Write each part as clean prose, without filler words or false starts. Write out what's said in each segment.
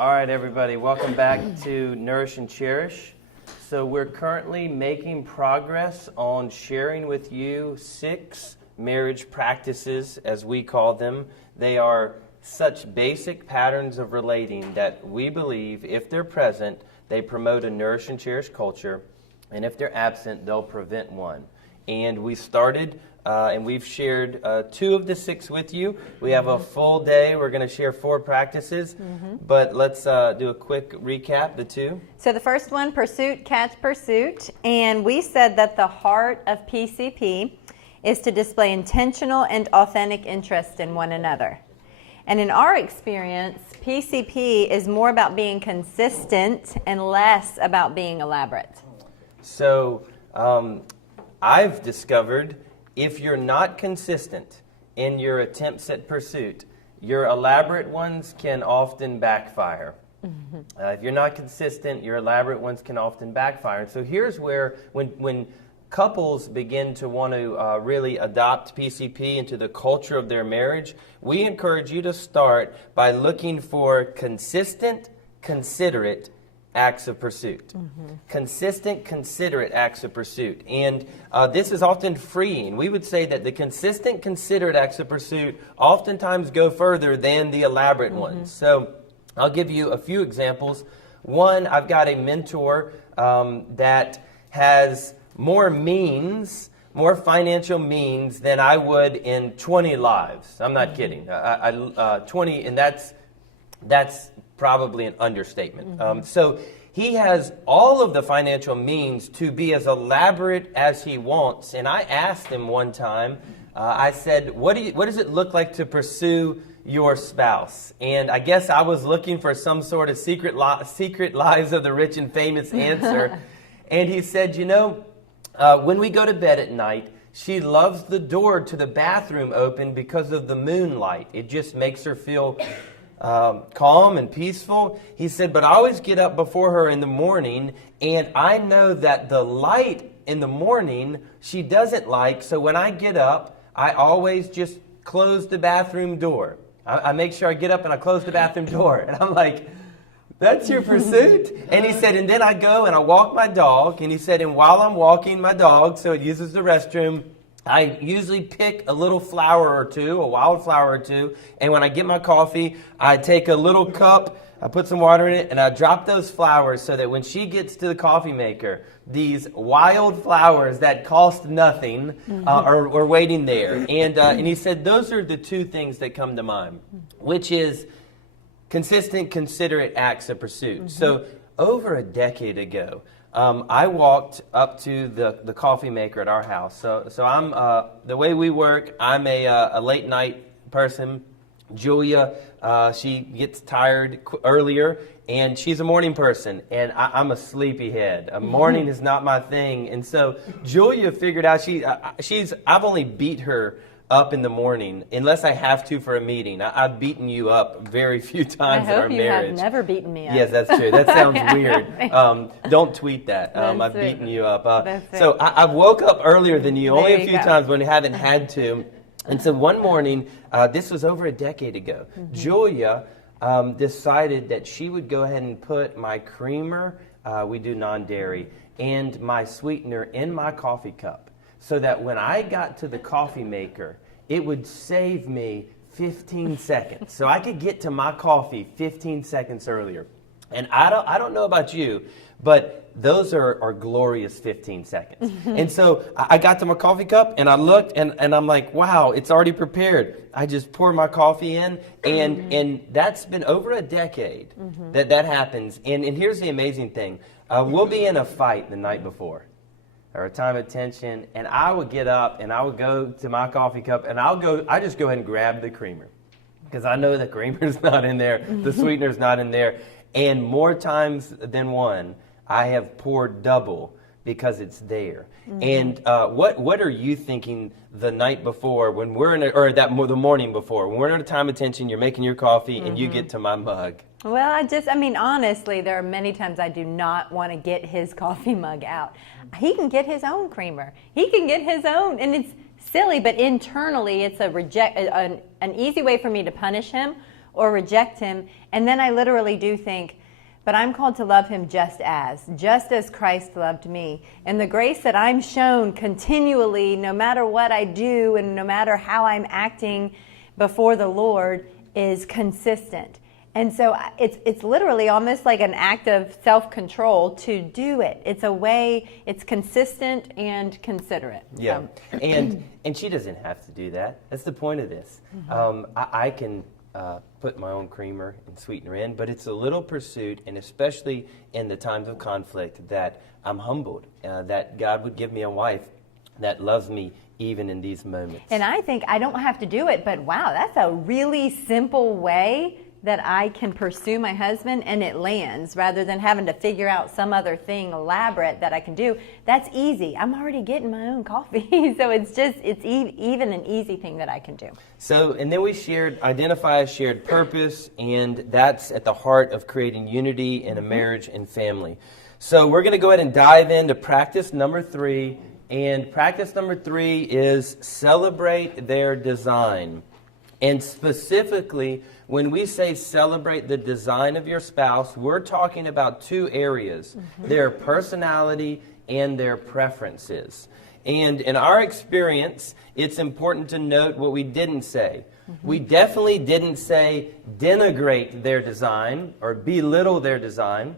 All right, everybody, welcome back to Nourish and Cherish. So we're currently making progress on sharing with you 6 marriage practices, as we call them. They are such basic patterns of relating that we believe, if they're present, they promote a nourish and cherish culture, and if they're absent, they'll prevent one. And we started, and we've shared 2 of the 6 with you. We have a full day. We're going to share 4 practices, but let's do a quick recap, the 2. So the first one, pursuit, catch, pursuit. And we said that the heart of PCP is to display intentional and authentic interest in one another. And in our experience, PCP is more about being consistent and less about being elaborate. So I've discovered if you're not consistent in your attempts at pursuit, your elaborate ones can often backfire. If you're not consistent, your elaborate ones can often backfire. And so here's where, when couples begin to want to really adopt PCP into the culture of their marriage, we encourage you to start by looking for consistent, considerate acts of pursuit. Consistent, considerate acts of pursuit. And this is often freeing. We would say that the consistent, considerate acts of pursuit oftentimes go further than the elaborate ones. So I'll give you a few examples. One, I've got a mentor that has more financial means than I would in 20 lives. I'm not kidding. 20, and that's probably an understatement. So he has all of the financial means to be as elaborate as he wants. And I asked him one time, I said, what does it look like to pursue your spouse? And I guess I was looking for some sort of secret lives of the rich and famous answer. And he said, when we go to bed at night, she loves the door to the bathroom open because of the moonlight. It just makes her feel calm and peaceful. He said, but I always get up before her in the morning, and I know that the light in the morning she doesn't like, so when I get up, I always just close the bathroom door. I make sure I get up and I close the bathroom door. And I'm like, that's your pursuit? And he said, and then I go and I walk my dog. And he said, and while I'm walking my dog, so it uses the restroom, I usually pick a little flower or two, a wildflower or two. And when I get my coffee, I take a little cup, I put some water in it, and I drop those flowers so that when she gets to the coffee maker, these wild flowers that cost nothing are waiting there. And he said, those are the 2 things that come to mind, which is consistent, considerate acts of pursuit. So over a decade ago, I walked up to the coffee maker at our house. So I'm the way we work, I'm a late night person. Julia, she gets tired earlier, and she's a morning person, and I'm a sleepyhead. Morning is not my thing. And so Julia figured out I've only beat her up in the morning, unless I have to for a meeting. I've beaten you up very few times in our marriage. I hope you have never beaten me up. Yes, that's true. That sounds weird. Don't tweet that. I've beaten you up. So I woke up earlier than you, only a few times when I haven't had to. And so one morning, this was over a decade ago, Julia decided that she would go ahead and put my creamer, we do non-dairy, and my sweetener in my coffee cup, so that when I got to the coffee maker, it would save me 15 seconds. So I could get to my coffee 15 seconds earlier. And I don't know about you, but those are glorious 15 seconds. And so I got to my coffee cup, and I looked, and I'm like, wow, it's already prepared. I just pour my coffee in, and that's been over a decade that happens. And here's the amazing thing. We'll be in a fight the night before, or a time of tension, and I would get up and I would go to my coffee cup and I just go ahead and grab the creamer, because I know the creamer's not in there, the sweetener's not in there, and more times than one, I have poured double because it's there. And what are you thinking the night before when we're the morning before when we're in a time of tension? You're making your coffee and you get to my mug. Well, honestly, there are many times I do not want to get his coffee mug out. He can get his own creamer. He can get his own, and it's silly, but internally it's an easy way for me to punish him or reject him. And then I literally do think, but I'm called to love him just as Christ loved me. And the grace that I'm shown continually, no matter what I do and no matter how I'm acting before the Lord, is consistent. And so it's literally almost like an act of self-control to do it. It's a way, it's consistent and considerate. Yeah, and she doesn't have to do that. That's the point of this. I can put my own creamer and sweetener in, but it's a little pursuit, and especially in the times of conflict, that I'm humbled, that God would give me a wife that loves me even in these moments. And I think I don't have to do it, but wow, that's a really simple way that I can pursue my husband and it lands, rather than having to figure out some other thing elaborate that I can do. That's easy. I'm already getting my own coffee. So it's even an easy thing that I can do. So, and then we identify a shared purpose, and that's at the heart of creating unity in a marriage and family. So we're going to go ahead and dive into practice number 3. And practice number 3 is celebrate their design. And specifically, when we say celebrate the design of your spouse, we're talking about 2 areas, their personality and their preferences. And in our experience, it's important to note what we didn't say. We definitely didn't say denigrate their design or belittle their design,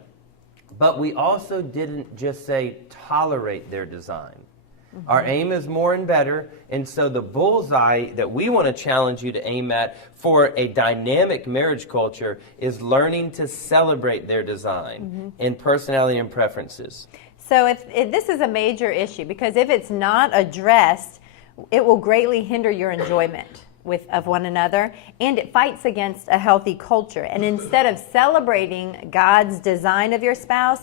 but we also didn't just say tolerate their design. Our aim is more and better, and so the bullseye that we want to challenge you to aim at for a dynamic marriage culture is learning to celebrate their design and personality and preferences. So if this is a major issue, because if it's not addressed, it will greatly hinder your enjoyment of one another, and it fights against a healthy culture. And instead of celebrating God's design of your spouse,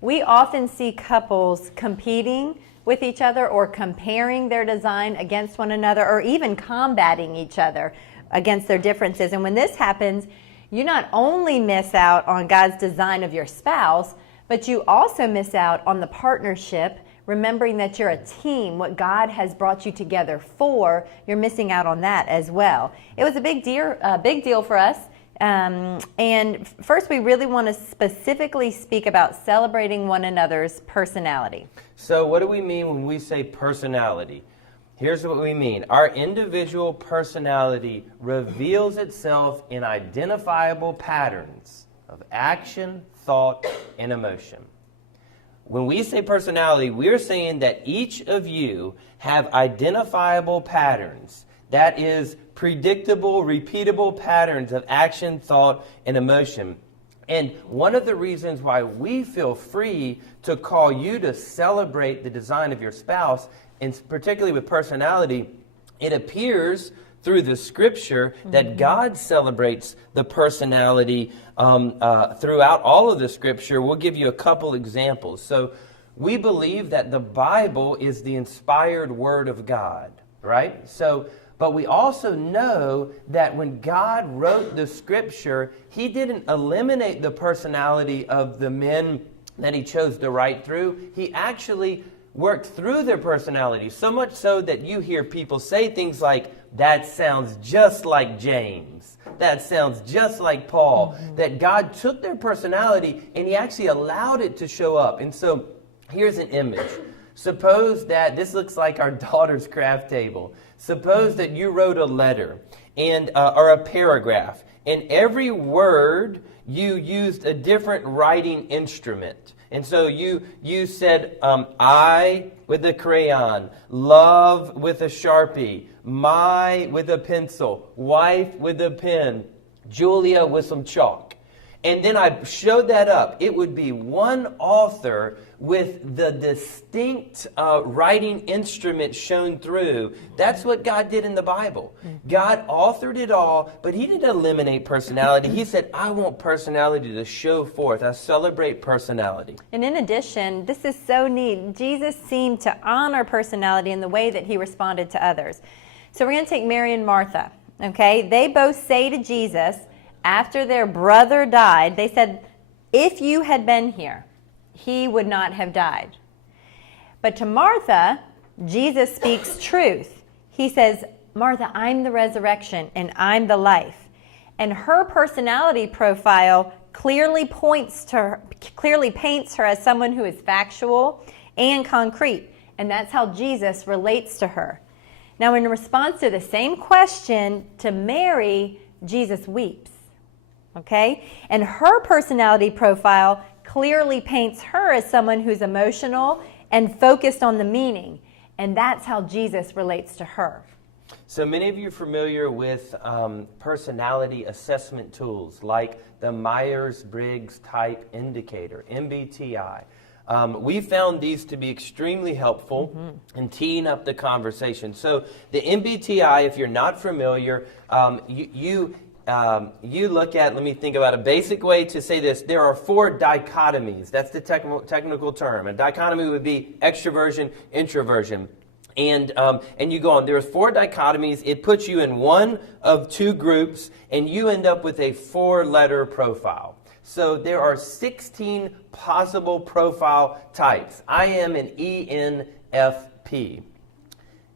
we often see couples competing with each other or comparing their design against one another, or even combating each other against their differences. And when this happens, you not only miss out on God's design of your spouse, but you also miss out on the partnership, remembering that you're a team, what God has brought you together for. You're missing out on that as well. It was a big deal for us. And first, we really want to specifically speak about celebrating one another's personality. So what do we mean when we say personality? Here's what we mean. Our individual personality reveals itself in identifiable patterns of action, thought, and emotion. When we say personality, we're saying that each of you have identifiable patterns. That is predictable, repeatable patterns of action, thought, and emotion. And one of the reasons why we feel free to call you to celebrate the design of your spouse, and particularly with personality, it appears through the Scripture that God celebrates the personality throughout all of the Scripture. We'll give you a couple examples. So we believe that the Bible is the inspired Word of God, right? But we also know that when God wrote the Scripture, He didn't eliminate the personality of the men that He chose to write through. He actually worked through their personality, so much so that you hear people say things like, that sounds just like James. That sounds just like Paul. That God took their personality and He actually allowed it to show up. And so here's an image. Suppose that this looks like our daughter's craft table. Suppose that you wrote a letter and or a paragraph, and every word you used a different writing instrument. And so you said I with a crayon, love with a Sharpie, my with a pencil, wife with a pen, Julia with some chalk. And then I showed that up. It would be one author with the distinct writing instrument shown through. That's what God did in the Bible. God authored it all, but He didn't eliminate personality. He said, I want personality to show forth. I celebrate personality. And in addition, this is so neat. Jesus seemed to honor personality in the way that He responded to others. So we're going to take Mary and Martha. Okay, they both say to Jesus, after their brother died, they said, if you had been here, he would not have died. But to Martha, Jesus speaks truth. He says, Martha, I'm the resurrection and I'm the life. And her personality profile clearly paints her as someone who is factual and concrete. And that's how Jesus relates to her. Now, in response to the same question to Mary, Jesus weeps. Okay? And her personality profile clearly paints her as someone who's emotional and focused on the meaning. And that's how Jesus relates to her. So many of you are familiar with personality assessment tools like the Myers-Briggs Type Indicator, MBTI. We found these to be extremely helpful in teeing up the conversation. So the MBTI, if you're not familiar, you look at, let me think about a basic way to say this. There are 4 dichotomies. That's the technical term. A dichotomy would be extroversion, introversion. And you go on. There's 4 dichotomies. It puts you in one of 2 groups, and you end up with a 4-letter profile. So there are 16 possible profile types. I am an ENFP.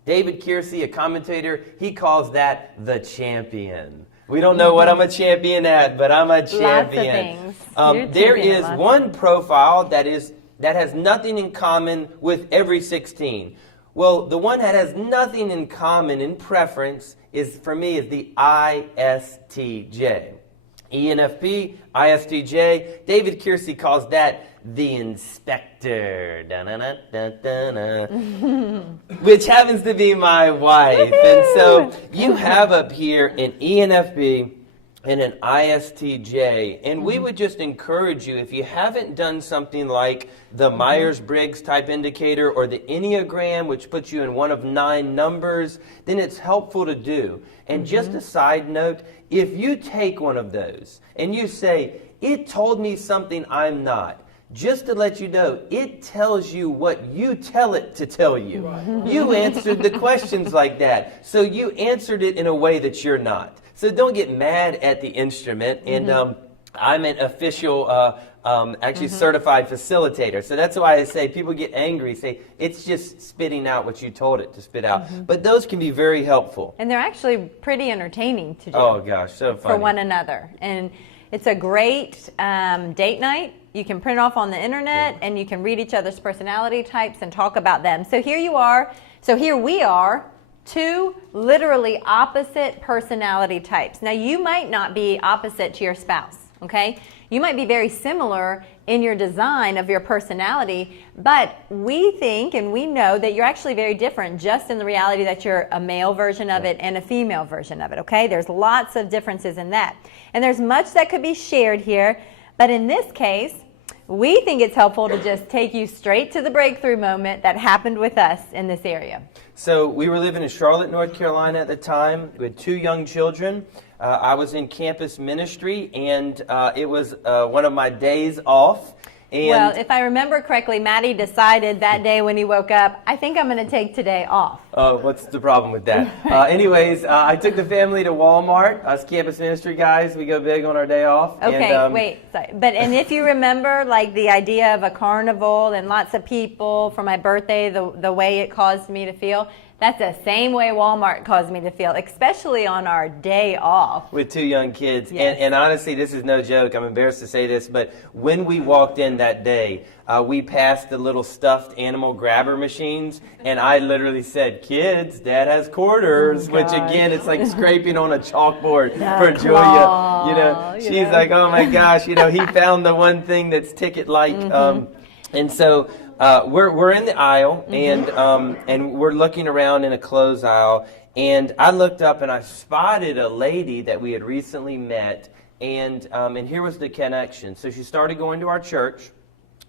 David Kiersey, a commentator, he calls that the champion. We don't know what I'm a champion at, but I'm a champion. Lots of things. There is one profile that has nothing in common with every 16. Well, the one that has nothing in common in preference is, for me, is the ISTJ. ENFP, ISTJ, David Kiersey calls that the inspector, which happens to be my wife. And so you have up here an ENFP and an ISTJ. And we would just encourage you, if you haven't done something like the Myers-Briggs Type Indicator or the Enneagram, which puts you in one of 9 numbers, then it's helpful to do. And just a side note, if you take one of those and you say, it told me something I'm not, just to let you know, it tells you what you tell it to tell you. Right. You answered the questions like that. So you answered it in a way that you're not. So don't get mad at the instrument. And I'm an official, certified facilitator. So that's why I say people get angry, say it's just spitting out what you told it to spit out. But those can be very helpful. And they're actually pretty entertaining to do. Oh gosh, so funny. For one another. And it's a great date night. You can print off on the internet and you can read each other's personality types and talk about them. So here you are. So here we are. 2 literally opposite personality types. Now, you might not be opposite to your spouse, okay? You might be very similar in your design of your personality, but we think and we know that you're actually very different just in the reality that you're a male version of it and a female version of it, okay? There's lots of differences in that. And there's much that could be shared here, but in this case, we think it's helpful to just take you straight to the breakthrough moment that happened with us in this area. So we were living in Charlotte, North Carolina at the time. We had 2 young children. I was in campus ministry, and it was one of my days off. And well, if I remember correctly, Maddie decided that day when he woke up, I think I'm going to take today off. What's the problem with that? Anyways, I took the family to Walmart. Us campus ministry guys, we go big on our day off. Okay, and, wait. Sorry. And if you remember, like the idea of a carnival and lots of people for my birthday, the way it caused me to feel, that's the same way Walmart caused me to feel, especially on our day off. With 2 young kids. Yes. And honestly, this is no joke. I'm embarrassed to say this, but when we walked in that day, we passed the little stuffed animal grabber machines, and I literally said, kids, Dad has quarters, which again, it's like scraping on a chalkboard for Julia. She's like, oh my gosh, he found the one thing that's ticket-like. And so we're in the aisle, and we're looking around in a clothes aisle, and I looked up and I spotted a lady that we had recently met, and here was the connection. So she started going to our church.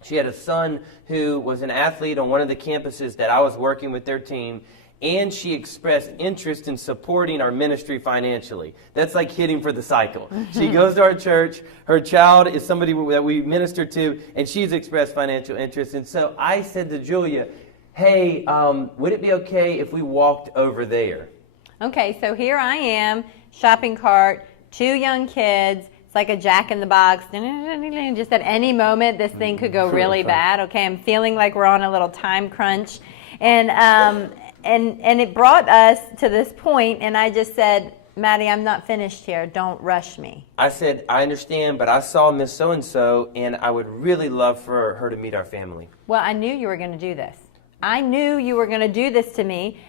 She had a son who was an athlete on one of the campuses that I was working with their team, and she expressed interest in supporting our ministry financially. That's like hitting for the cycle. She goes to our church, her child is somebody that we minister to, and she's expressed financial interest. And so I said to Julia, hey, would it be okay if we walked over there? Okay, so here I am, shopping cart, 2 young kids. It's like a Jack in the Box. Just at any moment, this thing could go really bad. Okay, I'm feeling like we're on a little time crunch. And it brought us to this point, and I just said, Maddie, I'm not finished here. Don't rush me. I said, I understand, but I saw Miss So-and-so, and I would really love for her to meet our family. Well, I knew you were going to do this. I knew you were going to do this to me.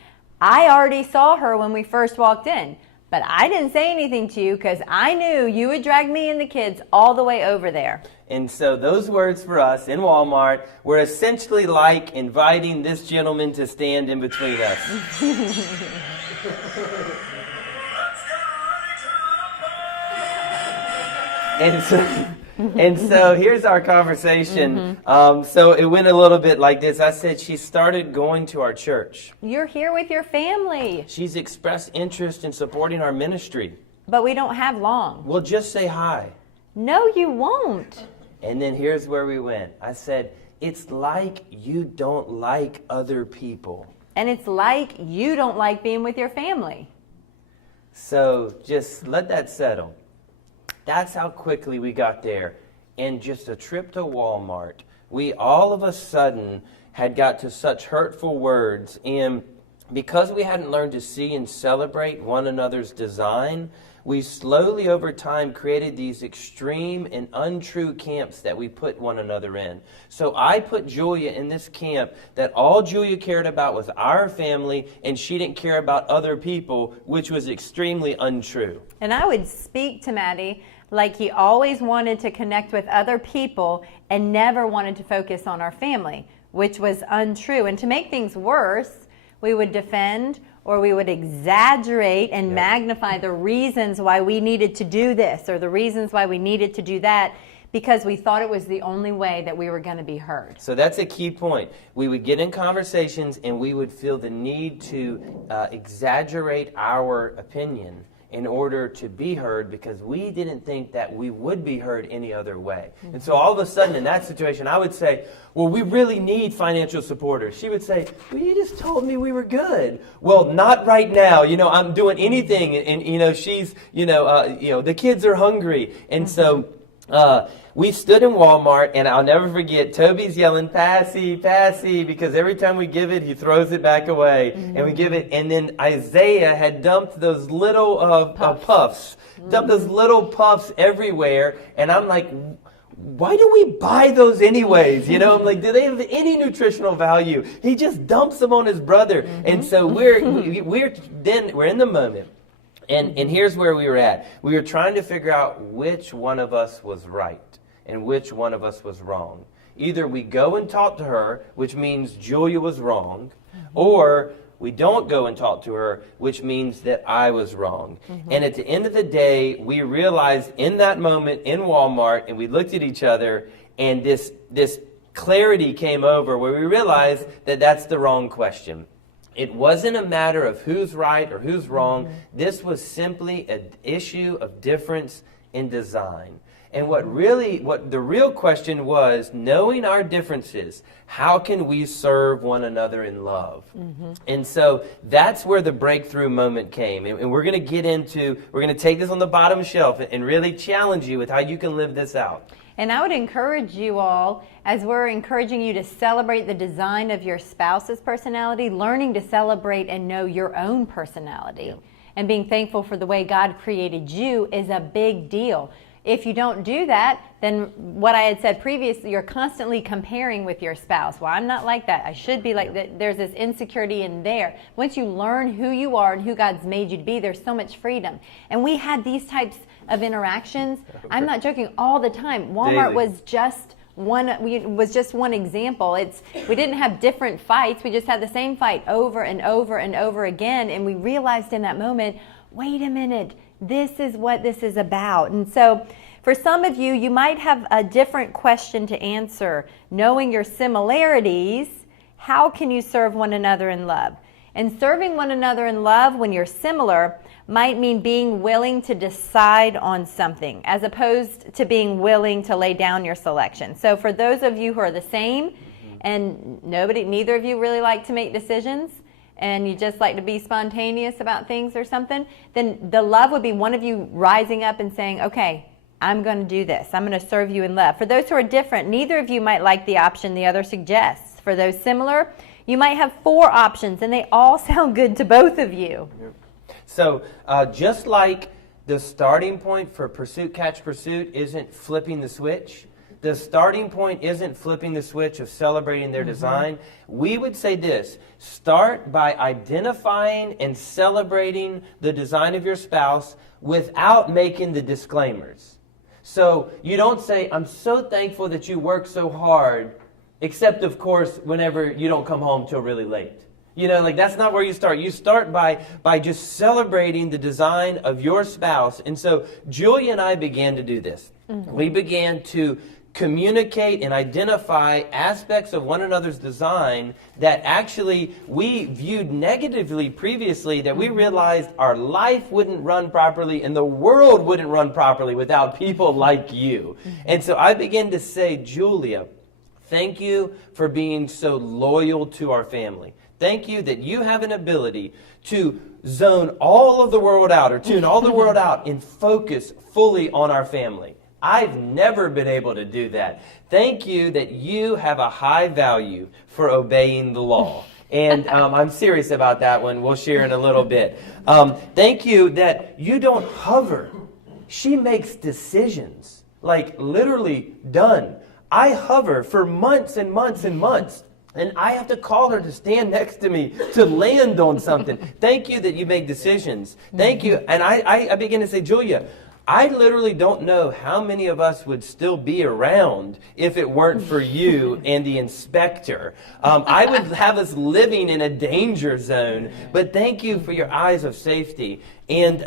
I already saw her when we first walked in, but I didn't say anything to you because I knew you would drag me and the kids all the way over there. And so those words for us in Walmart were essentially like inviting this gentleman to stand in between us. And so here's our conversation. So it went a little bit like this. I said she started going to our church. You're here with your family. She's expressed interest in supporting our ministry. But we don't have long. Well, just say hi. No, you won't. And then here's where we went. I said, it's like you don't like other people. And it's like you don't like being with your family. So just let that settle. That's how quickly we got there. In just a trip to Walmart, we all of a sudden had got to such hurtful words. And because we hadn't learned to see and celebrate one another's design, we slowly over time created these extreme and untrue camps that we put one another in. So I put Julia in this camp that all Julia cared about was our family, and she didn't care about other people, which was extremely untrue. And I would speak to Maddie like he always wanted to connect with other people and never wanted to focus on our family, which was untrue. And to make things worse, we would defend or we would exaggerate and magnify the reasons why we needed to do this or the reasons why we needed to do that because we thought it was the only way that we were going to be heard. So that's a key point. We would get in conversations and we would feel the need to exaggerate our opinion in order to be heard because we didn't think that we would be heard any other way. And so all of a sudden in that situation, I would say, well, we really need financial supporters. She would say, well, you just told me we were good. Well, not right now. I'm doing anything. And she's, the kids are hungry. And so we stood in Walmart, and I'll never forget, Toby's yelling, "Passy, passy," because every time we give it, he throws it back away. And we give it, and then Isaiah had dumped those little puffs. Dumped those little puffs everywhere, and I'm like, why do we buy those anyways? I'm like, do they have any nutritional value? He just dumps them on his brother. And so we're in the moment. And here's where we were at. We were trying to figure out which one of us was right and which one of us was wrong. Either we go and talk to her, which means Julia was wrong, or we don't go and talk to her, which means that I was wrong. And at the end of the day, we realized in that moment in Walmart, and we looked at each other, and this clarity came over where we realized that that's the wrong question. It wasn't a matter of who's right or who's wrong. This was simply an issue of difference in design. And what the real question was, knowing our differences, how can we serve one another in love? And so that's where the breakthrough moment came. And we're going to take this on the bottom shelf and really challenge you with how you can live this out. And I would encourage you all, as we're encouraging you to celebrate the design of your spouse's personality, learning to celebrate and know your own personality. And being thankful for the way God created you is a big deal. If you don't do that, then what I had said previously, you're constantly comparing with your spouse. Well, I'm not like that. I should be like that. There's this insecurity in there. Once you learn who you are and who God's made you to be, there's so much freedom. And we had these types of interactions. I'm not joking, all the time. Walmart was just one example. We didn't have different fights. We just had the same fight over and over and over again. And we realized in that moment, wait a minute, this is what this is about. And so for some of you, you might have a different question to answer. Knowing your similarities, how can you serve one another in love? And serving one another in love when you're similar might mean being willing to decide on something as opposed to being willing to lay down your selection. So for those of you who are the same and neither of you really like to make decisions, and you just like to be spontaneous about things or something, then the love would be one of you rising up and saying, okay, I'm going to do this. I'm going to serve you in love. For those who are different, neither of you might like the option the other suggests. For those similar, you might have 4 options, and they all sound good to both of you. So just like the starting point for Pursuit, Catch, Pursuit isn't flipping the switch, the starting point isn't flipping the switch of celebrating their design, we would say this: start by identifying and celebrating the design of your spouse without making the disclaimers. So you don't say, I'm so thankful that you work so hard, except of course whenever you don't come home till really late. You know, like that's not where you start. You start by just celebrating the design of your spouse. And so Julia and I began to do this. We began to communicate and identify aspects of one another's design that actually we viewed negatively previously, that we realized our life wouldn't run properly and the world wouldn't run properly without people like you. And so I began to say, Julia, thank you for being so loyal to our family. Thank you that you have an ability to zone all of the world out, or tune all the world out, and focus fully on our family. I've never been able to do that. Thank you that you have a high value for obeying the law. And I'm serious about that one. We'll share in a little bit. Thank you that you don't hover. She makes decisions, like literally done. I hover for months and months and months. And I have to call her to stand next to me to land on something. Thank you that you make decisions. Thank you. And I begin to say, Julia, I literally don't know how many of us would still be around if it weren't for you and the inspector. I would have us living in a danger zone. But thank you for your eyes of safety. And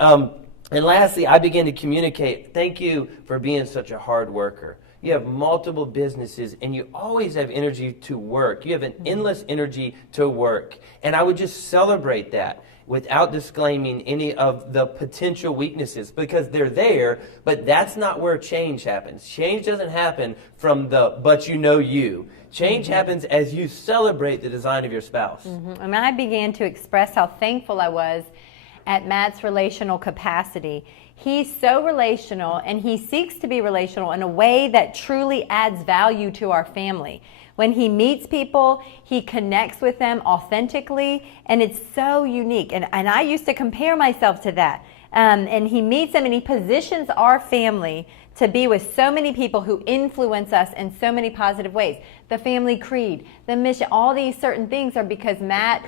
lastly, I began to communicate, thank you for being such a hard worker. You have multiple businesses and you always have energy to work. You have an endless energy to work. And I would just celebrate that without disclaiming any of the potential weaknesses, because they're there, but that's not where change happens. Change doesn't happen from the but you know you. Change happens as you celebrate the design of your spouse. And I began to express how thankful I was at Matt's relational capacity. He's so relational, and he seeks to be relational in a way that truly adds value to our family. When he meets people, he connects with them authentically, and it's so unique. And I used to compare myself to that. And he meets them, and he positions our family to be with so many people who influence us in so many positive ways. The family creed, the mission, all these certain things are because Matt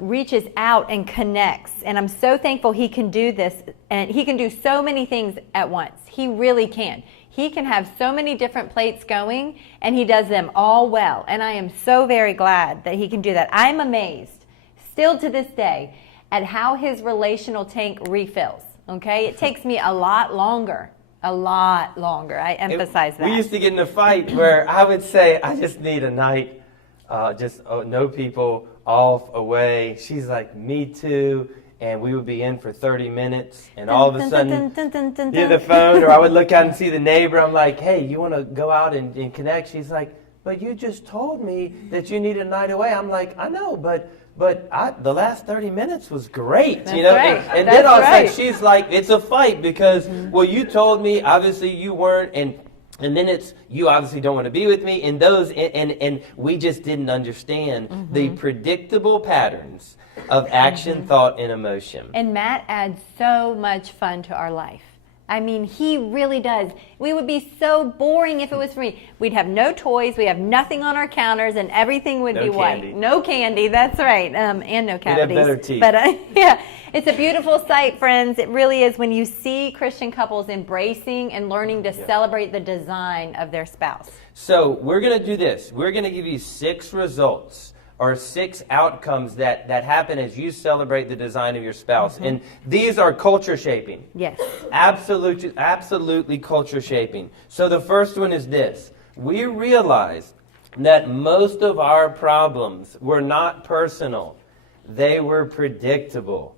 reaches out and connects. And I'm so thankful he can do this, and he can do so many things at once. He really can. He can have so many different plates going, and he does them all well. And I am so very glad that he can do that. I'm amazed, still to this day, at how his relational tank refills. Okay? It takes me a lot longer. I emphasize that. We used to get in a fight where I would say, I just need a night, no people, off, away. She's like, me too. And we would be in for 30 minutes, and all of a sudden, hear the phone, or I would look out and see the neighbor. I'm like, hey, you want to go out and connect? She's like, but you just told me that you need a night away. I'm like, I know, but the last 30 minutes was great. That's you know? Right. And then I was like, she's like, it's a fight because, well, you told me, obviously you weren't, and then it's, you obviously don't want to be with me, and those, and we just didn't understand the predictable patterns of action, thought, and emotion. And Matt adds so much fun to our life. I mean, he really does. We would be so boring if it was for me. We'd have no toys, we have nothing on our counters, and everything would be candy. white. No candy, that's right, and no cavities. We'd have better teeth. But yeah, it's a beautiful sight, friends. It really is when you see Christian couples embracing and learning to celebrate the design of their spouse. So we're going to do this. We're going to give you 6 results or 6 outcomes that happen as you celebrate the design of your spouse. And these are culture shaping. Yes. Absolutely culture shaping. So the first one is this. We realize that most of our problems were not personal. They were predictable.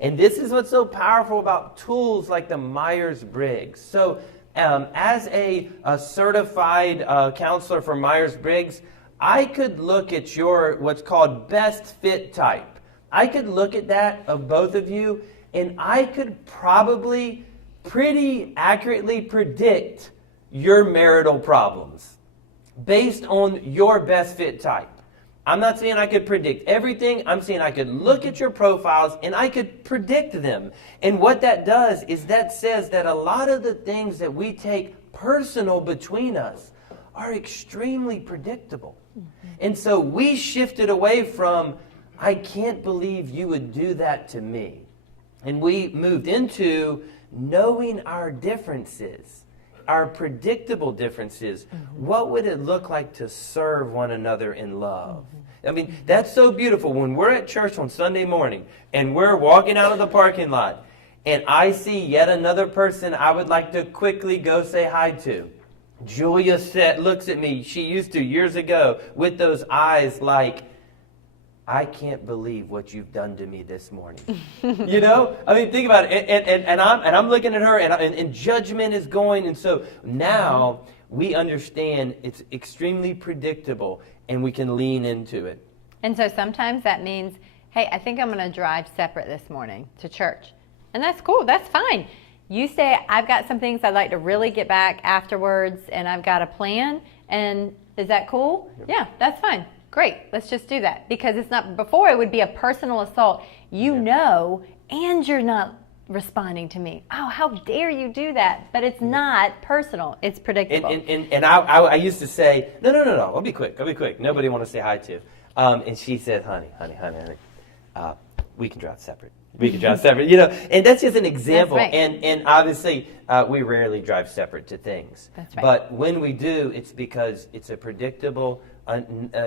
And this is what's so powerful about tools like the Myers-Briggs. So as a certified counselor for Myers-Briggs, I could look at your what's called best fit type. I could look at that of both of you, and I could probably pretty accurately predict your marital problems based on your best fit type. I'm not saying I could predict everything. I'm saying I could look at your profiles and I could predict them. And what that does is that says that a lot of the things that we take personal between us are extremely predictable. And so we shifted away from, I can't believe you would do that to me. And we moved into knowing our differences, our predictable differences. What would it look like to serve one another in love? I mean, that's so beautiful. When we're at church on Sunday morning and we're walking out of the parking lot and I see yet another person I would like to quickly go say hi to. Julia looks at me, she used to years ago, with those eyes like, I can't believe what you've done to me this morning. You know? I mean, think about it. And I'm looking at her, and judgment is going. And so now we understand it's extremely predictable, and we can lean into it. And so sometimes that means, hey, I think I'm going to drive separate this morning to church. And that's cool. That's fine. You say, I've got some things I'd like to really get back afterwards, and I've got a plan. And is that cool? Yep. Yeah, that's fine. Great. Let's just do that. Because it's not, before it would be a personal assault. You know, and you're not responding to me. Oh, how dare you do that? But it's not personal. It's predictable. And I used to say, no, I'll be quick. Nobody want to say hi to. And she said, honey, we can drive separate. You know, and that's just an example. That's right. And obviously, we rarely drive separate to things. That's right. But when we do, it's because it's a predictable,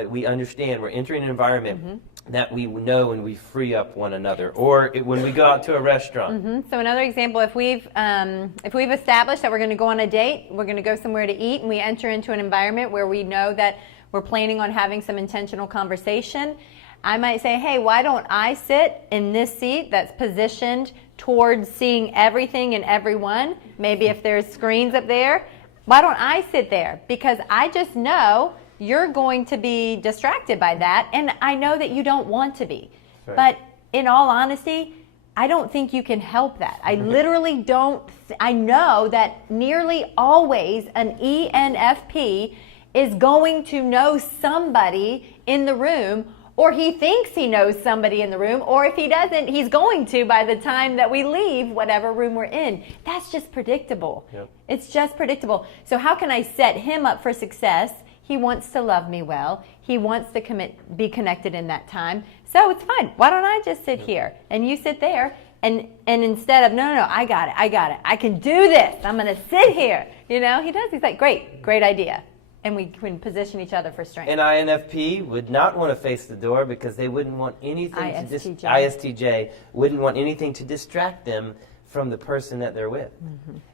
we understand we're entering an environment that we know and we free up one another. Or when we go out to a restaurant. So another example, if we've established that we're going to go on a date, we're going to go somewhere to eat, and we enter into an environment where we know that we're planning on having some intentional conversation, I might say, hey, why don't I sit in this seat that's positioned towards seeing everything and everyone? Maybe if there's screens up there, why don't I sit there? Because I just know you're going to be distracted by that, and I know that you don't want to be. Right. But in all honesty, I don't think you can help that. I literally don't. I know that nearly always an ENFP is going to know somebody in the room, or he thinks he knows somebody in the room, or if he doesn't, he's going to by the time that we leave whatever room we're in. That's just predictable. Yep. It's just predictable. So how can I set him up for success? He wants to love me well. He wants to be connected in that time. So it's fine. Why don't I just sit here and you sit there? And instead of, no, I got it. I can do this. I'm going to sit here. You know, he does. He's like, great idea. And we can position each other for strength. An INFP would not want to face the door because they wouldn't want anything ISTJ wouldn't want anything to distract them from the person that they're with.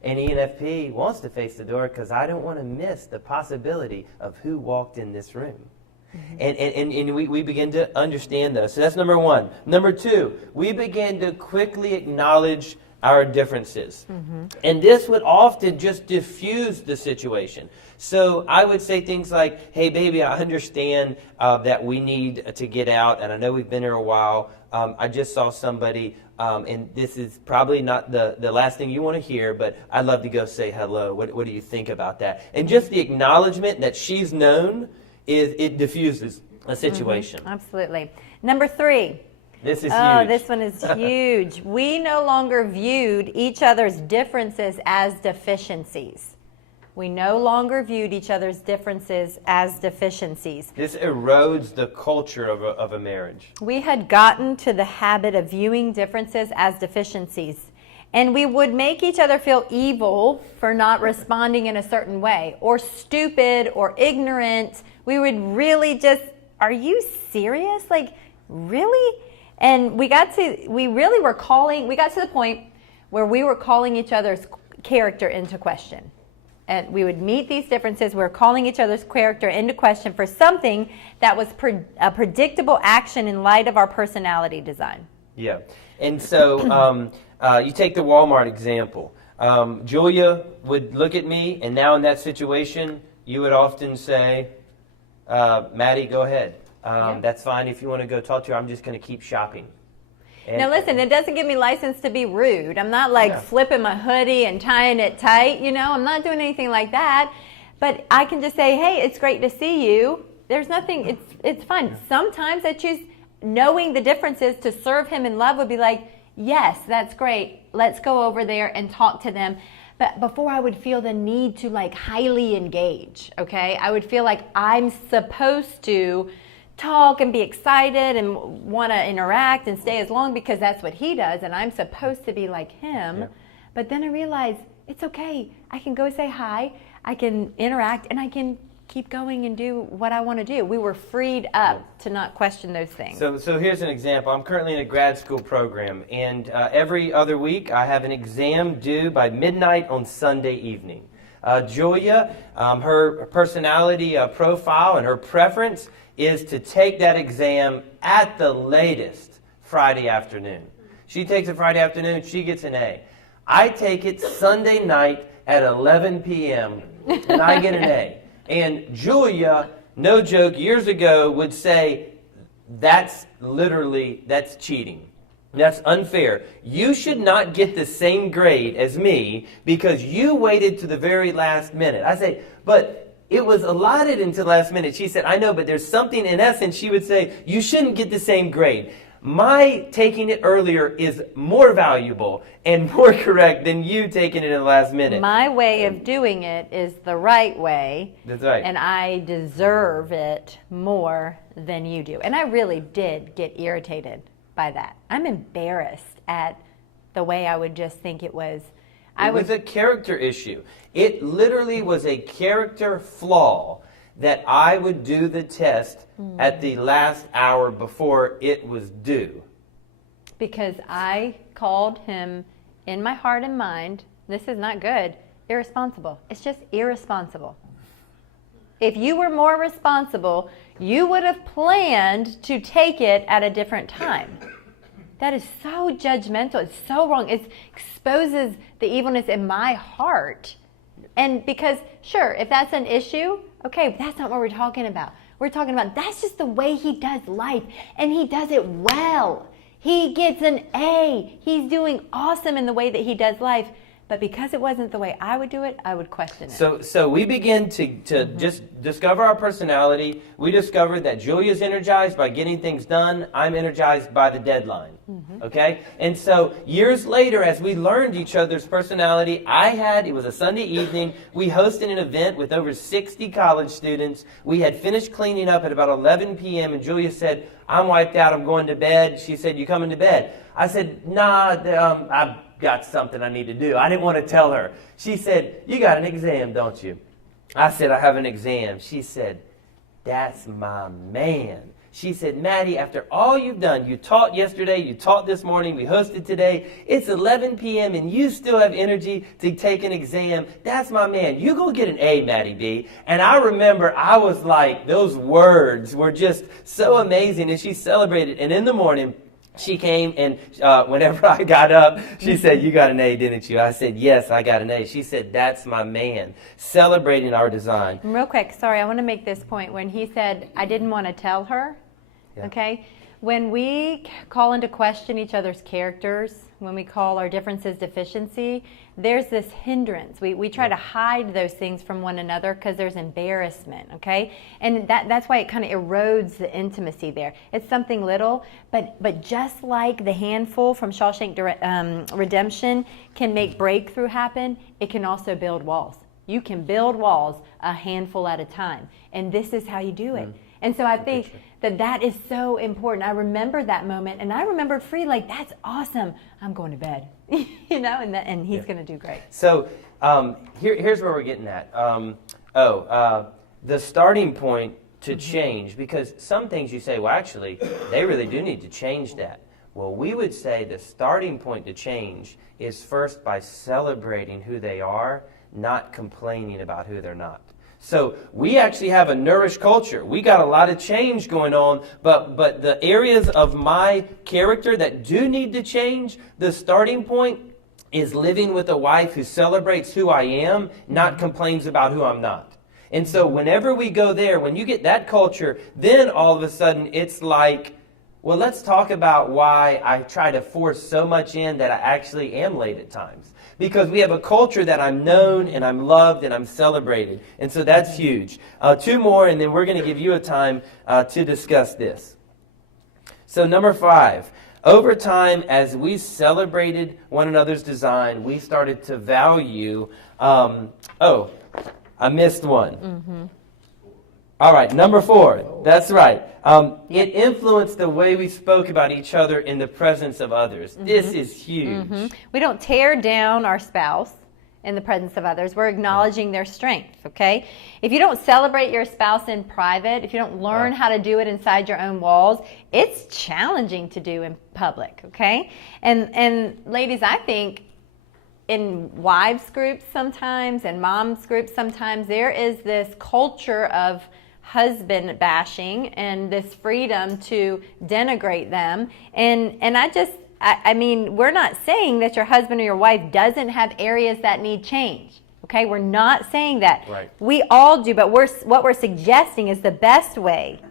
And ENFP wants to face the door because I don't want to miss the possibility of who walked in this room. And we begin to understand those. So that's number one. Number two, we begin to quickly acknowledge our differences. And this would often just diffuse the situation. So I would say things like, hey, baby, I understand that we need to get out, and I know we've been here a while. I just saw somebody, and this is probably not the last thing you want to hear, but I'd love to go say hello. What do you think about that? And just the acknowledgement that she's known, it diffuses a situation. Absolutely. Number three. This is huge. This one is huge. We no longer viewed each other's differences as deficiencies. We no longer viewed each other's differences as deficiencies. This erodes the culture of a marriage. We had gotten to the habit of viewing differences as deficiencies. And we would make each other feel evil for not responding in a certain way, or stupid, or ignorant. We would really just, are you serious? Like, really? And we got to the point where we were calling each other's character into question. And we would meet these differences. We were calling each other's character into question for something that was a predictable action in light of our personality design. Yeah. And so you take the Walmart example. Julia would look at me, and now in that situation, you would often say, Maddie, go ahead. That's fine if you want to go talk to her. I'm just going to keep shopping. And now listen, it doesn't give me license to be rude. I'm not like flipping my hoodie and tying it tight, you know. I'm not doing anything like that. But I can just say, hey, it's great to see you. There's nothing, it's fun. Sometimes I choose, knowing the differences, to serve him in love would be like, yes, that's great. Let's go over there and talk to them. But before I would feel the need to like highly engage, okay? I would feel like I'm supposed to talk and be excited and want to interact and stay as long because that's what he does and I'm supposed to be like him. Yeah. But then I realized it's okay. I can go say hi, I can interact, and I can keep going and do what I want to do. We were freed up to not question those things. So here's an example. I'm currently in a grad school program, and every other week I have an exam due by midnight on Sunday evening. Julia, her personality profile and her preference is to take that exam at the latest Friday afternoon. She takes it Friday afternoon, she gets an A. I take it Sunday night at 11 p.m., and I get an A. And Julia, no joke, years ago would say, that's cheating. That's unfair. You should not get the same grade as me because you waited to the very last minute. I say, but it was allotted until the last minute. She said, I know, but there's something in essence. She would say, you shouldn't get the same grade. My taking it earlier is more valuable and more correct than you taking it in the last minute. My way of doing it is the right way. That's right. And I deserve it more than you do. And I really did get irritated by that. I'm embarrassed at the way I would just think it was. It was a character issue. It literally was a character flaw that I would do the test at the last hour before it was due. Because I called him, in my heart and mind, this is not good, irresponsible. It's just irresponsible. If you were more responsible, you would have planned to take it at a different time. That is so judgmental. It's so wrong. It exposes the evilness in my heart. And because, sure, if that's an issue, okay, but that's not what we're talking about. We're talking about that's just the way he does life, and he does it well. He gets an A. He's doing awesome in the way that he does life. But because it wasn't the way I would do it, I would question it. So we begin to just discover our personality. We discovered that Julia's energized by getting things done. I'm energized by the deadline. Okay? And so years later, as we learned each other's personality, it was a Sunday evening. We hosted an event with over 60 college students. We had finished cleaning up at about 11 p.m. and Julia said, I'm wiped out. I'm going to bed. She said, you coming to bed? I said, nah, I've got something I need to do. I didn't want to tell her. She said, you got an exam, don't you? I said, I have an exam. She said, that's my man. She said, Maddie, after all you've done, you taught yesterday, you taught this morning, we hosted today, it's 11 p.m. and you still have energy to take an exam. That's my man. You go get an A, Maddie B. And I remember I was like, those words were just so amazing. And she celebrated. And in the morning, she came and whenever I got up, she said, you got an A, didn't you? I said, yes, I got an A. She said, that's my man. Celebrating our design. Real quick, sorry, I want to make this point. When he said, I didn't want to tell her, okay? When we call into question each other's characters, when we call our differences deficiency, there's this hindrance. We try to hide those things from one another because there's embarrassment, okay? And that's why it kind of erodes the intimacy there. It's something little, but just like the handful from Shawshank Redemption can make breakthrough happen, it can also build walls. You can build walls a handful at a time, and this is how you do it. And so I think that is so important. I remember that moment, and I remembered Free, like, that's awesome. I'm going to bed, you know, and he's going to do great. So here's where we're getting at. The starting point to change, because some things you say, well, actually, they really do need to change that. Well, we would say the starting point to change is first by celebrating who they are, not complaining about who they're not. So we actually have a nourished culture. We got a lot of change going on, but the areas of my character that do need to change, the starting point is living with a wife who celebrates who I am, not complains about who I'm not. And so whenever we go there, when you get that culture, then all of a sudden it's like, well, let's talk about why I try to force so much in that I actually am late at times. because we have a culture that I'm known and I'm loved and I'm celebrated. And so that's huge. 2 more, and then we're going to give you a time to discuss this. So number 5, over time, as we celebrated one another's design, we started to value, I missed one. All right, number 4. That's right. It influenced the way we spoke about each other in the presence of others. This is huge. We don't tear down our spouse in the presence of others. We're acknowledging their strength, okay? If you don't celebrate your spouse in private, if you don't learn how to do it inside your own walls, it's challenging to do in public, okay? And ladies, I think in wives groups sometimes and moms groups sometimes, there is this culture of husband bashing and this freedom to denigrate them. And I mean, we're not saying that your husband or your wife doesn't have areas that need change. Okay, we're not saying that. Right. We all do, but what we're suggesting is the best way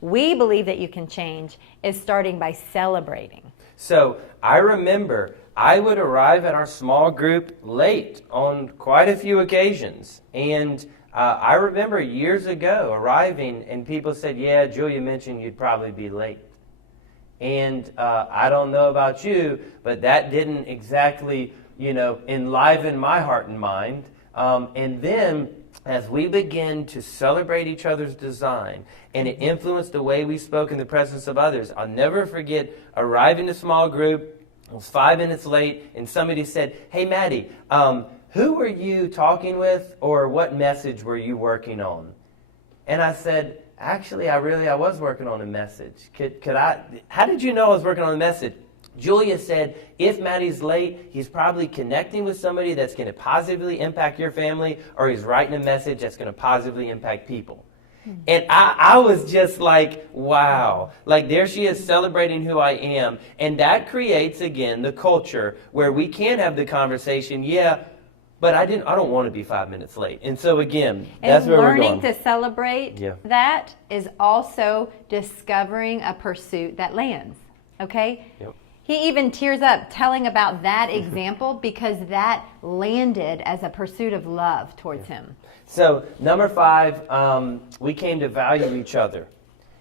we believe that you can change is starting by celebrating. So I remember I would arrive at our small group late on quite a few occasions. And I remember years ago arriving and people said, yeah, Julia mentioned you'd probably be late. And I don't know about you, but that didn't exactly, enliven my heart and mind. And then as we begin to celebrate each other's design, and it influenced the way we spoke in the presence of others, I'll never forget arriving in a small group. I was 5 minutes late, and somebody said, hey, Maddie, who were you talking with, or what message were you working on? And I said, actually, I was working on a message. How did you know I was working on a message? Julia said, if Maddie's late, he's probably connecting with somebody that's going to positively impact your family, or he's writing a message that's going to positively impact people. And I was just like, wow. Like, there she is celebrating who I am. And that creates, again, the culture where we can have the conversation, yeah, but I don't want to be 5 minutes late. And so, again, that's where we're going. And learning to celebrate that is also discovering a pursuit that lands, okay? Yep. He even tears up telling about that example because that landed as a pursuit of love towards him. So, number 5, we came to value each other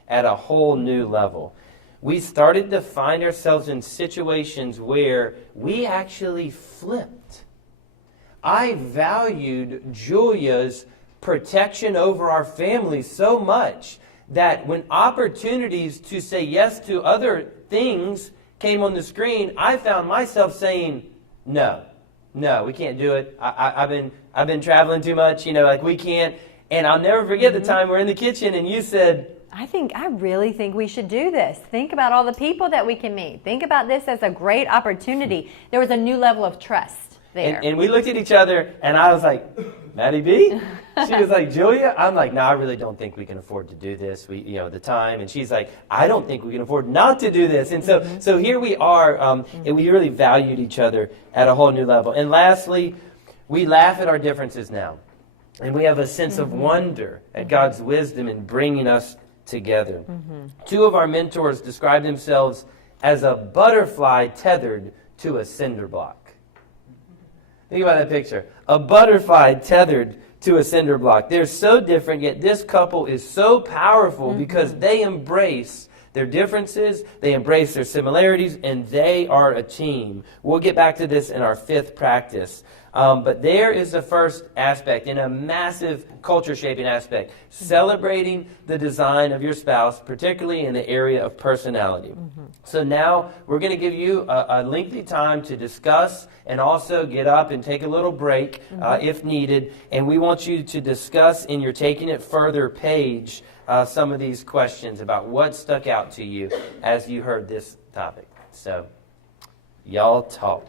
at a whole new level. We started to find ourselves in situations where we actually flipped. I valued Julia's protection over our family so much that when opportunities to say yes to other things came on the screen, I found myself saying, no, we can't do it. I've been traveling too much, we can't. And I'll never forget the time we're in the kitchen and you said, I really think we should do this. Think about all the people that we can meet. Think about this as a great opportunity. There was a new level of trust there. And we looked at each other and I was like, Maddie B? She was like, Julia? I'm like, no, I really don't think we can afford to do this. The time. And she's like, I don't think we can afford not to do this. And so here we are, and we really valued each other at a whole new level. And lastly, we laugh at our differences now. And we have a sense of wonder at God's wisdom in bringing us together. 2 of our mentors described themselves as a butterfly tethered to a cinder block. Think about that picture. A butterfly tethered to a cinder block. They're so different, yet this couple is so powerful because they embrace their differences, they embrace their similarities, and they are a team. We'll get back to this in our 5th practice. But there is the first aspect, in a massive culture-shaping aspect, celebrating the design of your spouse, particularly in the area of personality. So now we're going to give you a lengthy time to discuss and also get up and take a little break if needed. And we want you to discuss in your Taking It Further page some of these questions about what stuck out to you as you heard this topic. So, y'all talk.